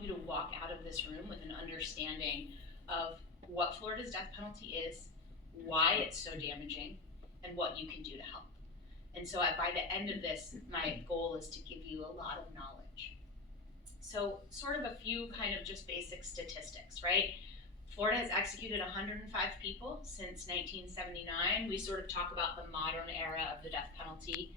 you to walk out of this room with an understanding of what Florida's death penalty is, why it's so damaging, and what you can do to help. And so by the end of this, my goal is to give you a lot of knowledge. So sort of a few kind of just basic statistics, right? Florida has executed 105 people since 1979. We sort of talk about the modern era of the death penalty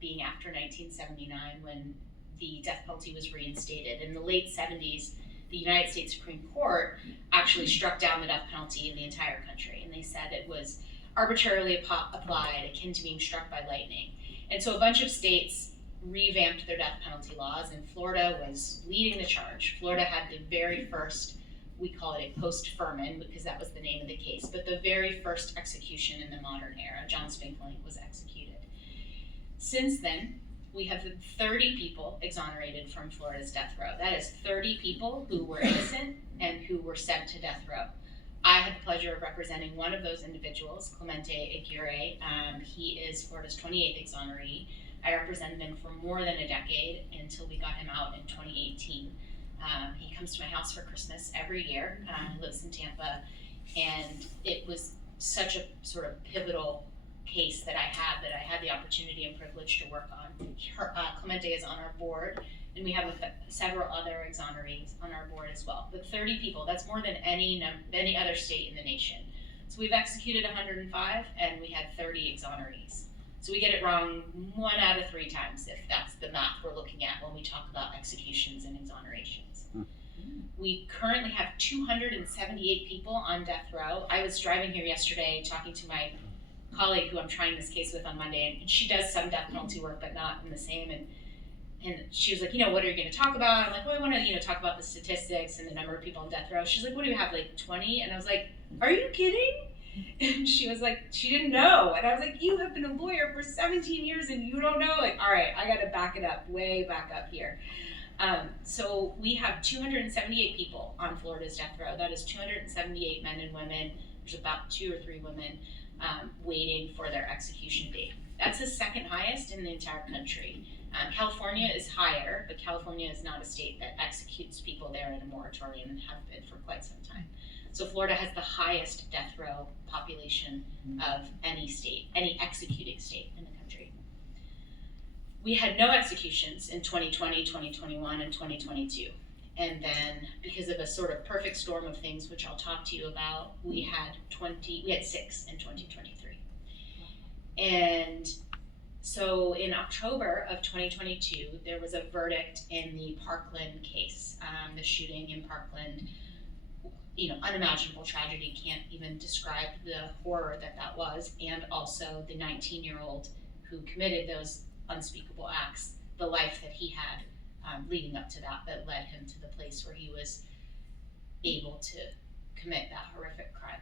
being after 1979 when the death penalty was reinstated. In the late 70s, the United States Supreme Court actually struck down the death penalty in the entire country, and they said it was arbitrarily applied, akin to being struck by lightning. And so a bunch of states revamped their death penalty laws, and Florida was leading the charge. Florida had the very first, we call it a post-Furman because that was the name of the case, but the very first execution in the modern era. John Spinkling was executed. Since then, we have 30 people exonerated from Florida's death row. That is 30 people who were innocent and who were sent to death row. I had the pleasure of representing one of those individuals, Clemente Aguirre. He is Florida's 28th exoneree. I represented him for more than a decade until we got him out in 2018. He comes to my house for Christmas every year. He lives in Tampa, and it was such a sort of pivotal case that I had the opportunity and privilege to work on. Clemente is on our board, and we have several other exonerees on our board as well. But 30 people, that's more than any other state in the nation. So we've executed 105, and we had 30 exonerees. So we get it wrong 1 out of 3 times, if that's the math we're looking at when we talk about executions and exonerations. We currently have 278 people on death row. I was driving here yesterday talking to my colleague who I'm trying this case with on Monday, and she does some death penalty work, but not in the same. And she was like, what are you going to talk about? I'm like, well, I want to, talk about the statistics and the number of people on death row. She's like, what do you have, like 20? And I was like, are you kidding? And she was like, she didn't know. And I was like, you have been a lawyer for 17 years and you don't know? Like, all right, I got to back it up, way back up here. So we have 278 people on Florida's death row. That is 278 men and women. There's about 2 or 3 women waiting for their execution date. That's the second highest in the entire country. California is higher, but California is not a state that executes people there in a moratorium and have been for quite some time. So Florida has the highest death row population of any state, any executing state in the country. We had no executions in 2020, 2021, and 2022. And then because of a sort of perfect storm of things, which I'll talk to you about, we had 6 in 2023. And so in October of 2022, there was a verdict in the Parkland case, the shooting in Parkland. Unimaginable tragedy, can't even describe the horror that was, and also the 19-year-old who committed those unspeakable acts, the life that he had leading up to that led him to the place where he was able to commit that horrific crime.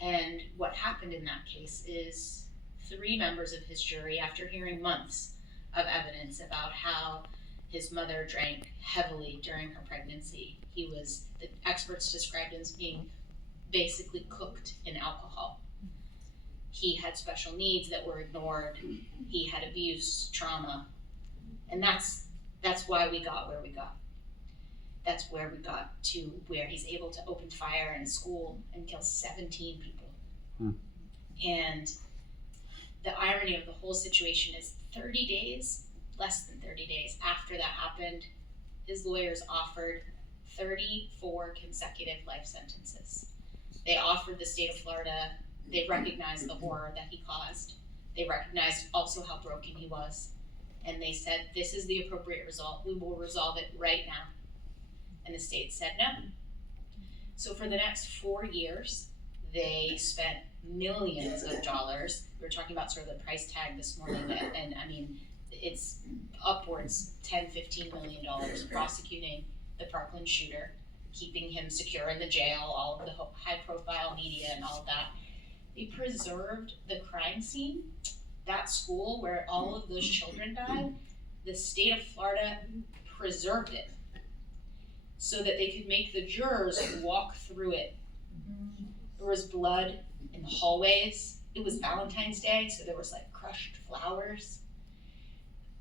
And what happened in that case is 3 members of his jury, after hearing months of evidence about how his mother drank heavily during her pregnancy, the experts described him as being basically cooked in alcohol. He had special needs that were ignored. He had abuse, trauma, and that's why we got where we got. That's where we got to where he's able to open fire in school and kill 17 people. And the irony of the whole situation is less than 30 days after that happened, his lawyers offered 34 consecutive life sentences. They offered the state of Florida, they recognized the horror that he caused. They recognized also how broken he was. And they said, this is the appropriate result. We will resolve it right now. And the state said no. So for the next 4 years, they spent millions of dollars. We were talking about sort of the price tag this morning, and I mean, it's upwards $10-15 million prosecuting the Parkland shooter, keeping him secure in the jail, all of the high-profile media and all of that. They preserved the crime scene, that school where all of those children died. The state of Florida preserved it so that they could make the jurors walk through it. There was blood in the hallways. It was Valentine's Day, so there was like crushed flowers.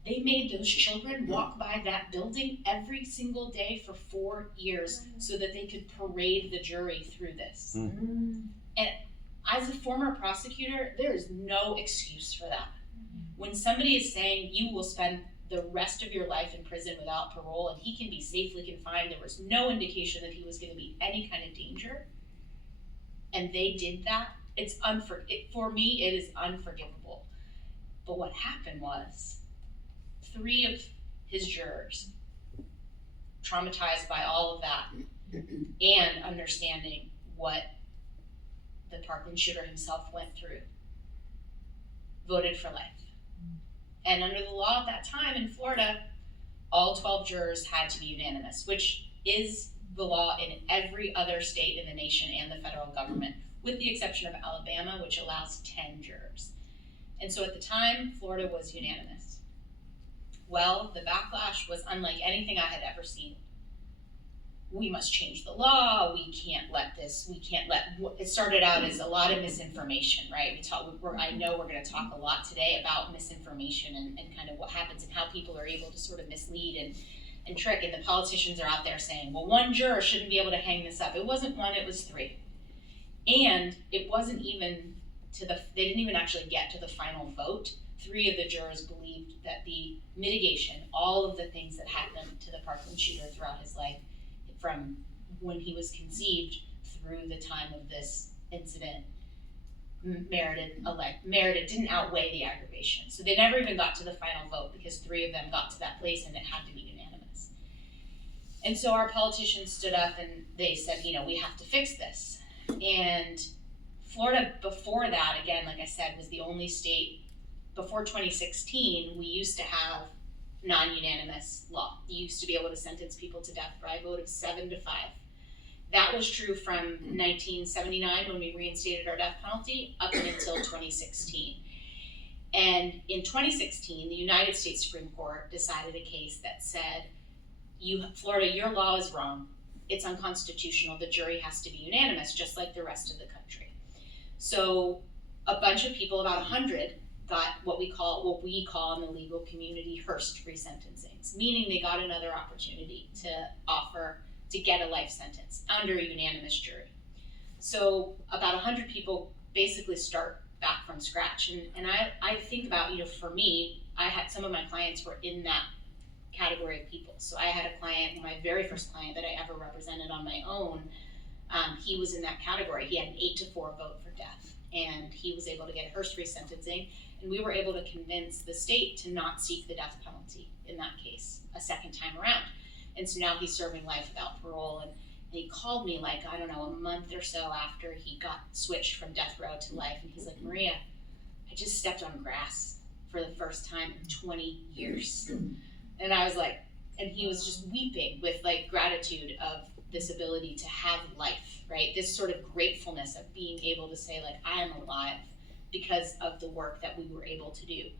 They made those children walk by that building every single day for 4 years so that they could parade the jury through this. And as a former prosecutor, there is no excuse for that. When somebody is saying you will spend the rest of your life in prison without parole and he can be safely confined, there was no indication that he was going to be any kind of danger, and they did that, for me, it is unforgivable. But what happened was, 3 of his jurors, traumatized by all of that and understanding what the Parkland shooter himself went through, voted for life. And under the law at that time in Florida, all 12 jurors had to be unanimous, which is the law in every other state in the nation and the federal government, with the exception of Alabama, which allows 10 jurors. And so at the time, Florida was unanimous. Well, the backlash was unlike anything I had ever seen. We must change the law, it started out as a lot of misinformation, right? I know we're gonna talk a lot today about misinformation and kind of what happens and how people are able to sort of mislead and trick, and the politicians are out there saying, well, 1 juror shouldn't be able to hang this up. It wasn't 1, it was 3. And it wasn't even they didn't even actually get to the final vote. 3 of the jurors believed that the mitigation, all of the things that happened to the Parkland shooter throughout his life, from when he was conceived through the time of this incident, didn't outweigh the aggravation. So they never even got to the final vote because 3 of them got to that place and it had to be unanimous. And so our politicians stood up and they said, we have to fix this. And Florida, before that, again, like I said, was the only state. Before 2016, we used to have non-unanimous law. You used to be able to sentence people to death by a vote of 7-5. That was true from 1979 when we reinstated our death penalty up until 2016. And in 2016, the United States Supreme Court decided a case that said, Florida, your law is wrong. It's unconstitutional. The jury has to be unanimous, just like the rest of the country. So a bunch of people, about 100, got what we call in the legal community Hearst resentencings, meaning they got another opportunity to get a life sentence under a unanimous jury. So about 100 people basically start back from scratch. And I think about, for me, some of my clients were in that category of people. So I had a client, my very first client that I ever represented on my own, he was in that category. He had an 8-4 vote for death, and he was able to get Hearst resentencing. And we were able to convince the state to not seek the death penalty in that case a second time around. And so now he's serving life without parole. And he called me a month or so after he got switched from death row to life. And he's like, Maria, I just stepped on grass for the first time in 20 years. And I was like, and he was just weeping with gratitude of this ability to have life, right? This sort of gratefulness of being able to say I am alive, because of the work that we were able to do.